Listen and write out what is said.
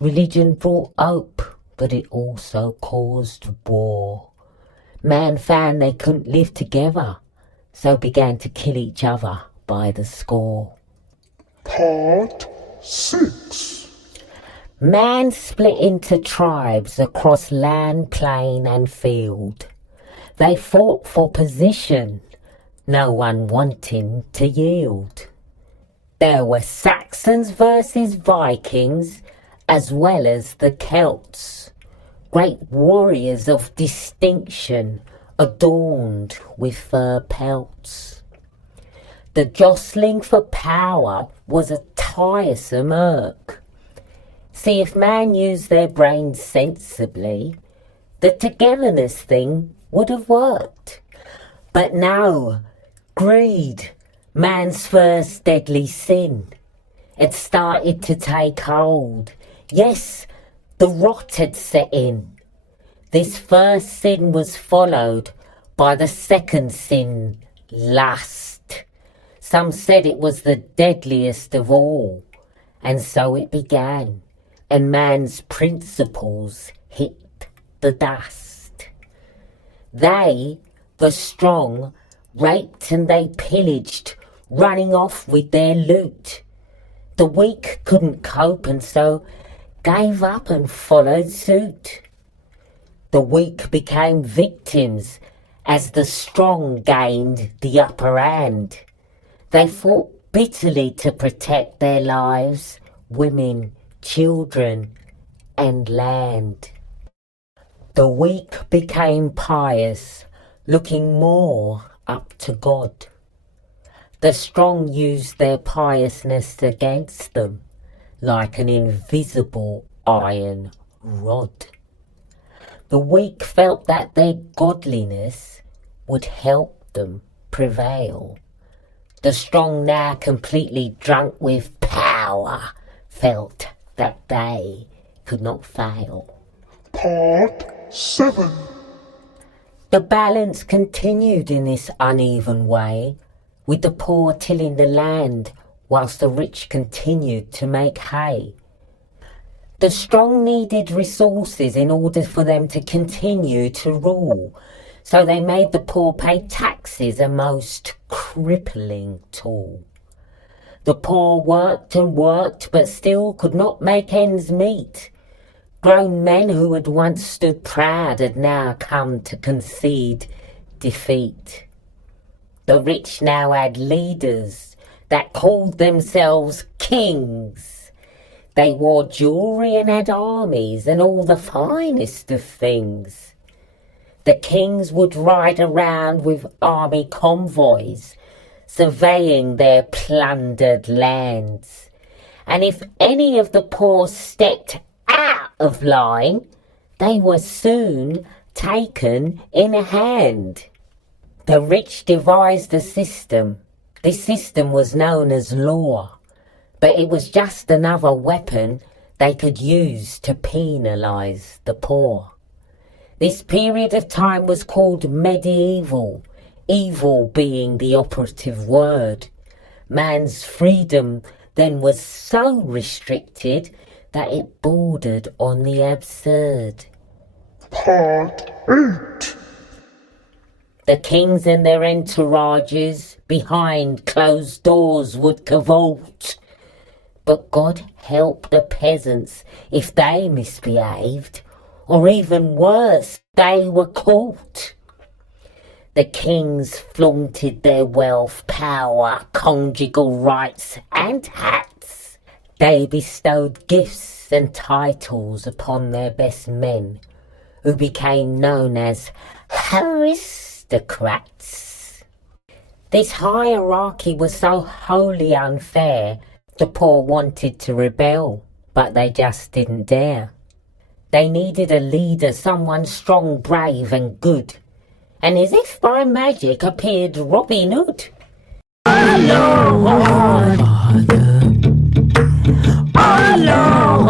Religion brought hope, but it also caused war. Man found they couldn't live together, so began to kill each other by the score. Part 6. Man split into tribes across land, plain and field. They fought for position, no one wanting to yield. There were Saxons versus Vikings, as well as the Celts, great warriors of distinction, adorned with fur pelts. The jostling for power was a tiresome irk. See, if man used their brains sensibly, the togetherness thing would have worked. But no, greed, man's first deadly sin, had started to take hold. Yes, the rot had set in. This first sin was followed by the second sin, lust. Some said it was the deadliest of all, and so it began, and man's principles hit the dust. They, the strong, raped and they pillaged, running off with their loot. The weak couldn't cope and so gave up and followed suit. The weak became victims as the strong gained the upper hand. They fought bitterly to protect their lives, women, children, and land. The weak became pious, looking more up to God. The strong used their piousness against them, like an invisible iron rod. The weak felt that their godliness would help them prevail. The strong, now completely drunk with power, felt that they could not fail. Part 7. The balance continued in this uneven way, with the poor tilling the land whilst the rich continued to make hay. The strong needed resources in order for them to continue to rule, so they made the poor pay taxes, a most crippling tool. The poor worked and worked, but still could not make ends meet. Grown men who had once stood proud had now come to concede defeat. The rich now had leaders that called themselves kings. They wore jewellery and had armies and all the finest of things. The kings would ride around with army convoys, surveying their plundered lands. And if any of the poor stepped out of line, they were soon taken in hand. The rich devised a system. This system was known as law, but it was just another weapon they could use to penalise the poor. This period of time was called medieval, evil being the operative word. Man's freedom then was so restricted that it bordered on the absurd. Part 8. The kings and their entourages behind closed doors would cavort. But God help the peasants if they misbehaved, or even worse, they were caught. The kings flaunted their wealth, power, conjugal rights and hats. They bestowed gifts and titles upon their best men, who became known as aristocrats. This hierarchy was so wholly unfair, the poor wanted to rebel, but they just didn't dare. They needed a leader, someone strong, brave and good. And as if by magic appeared Robin Hood. Our Lord, our Lord,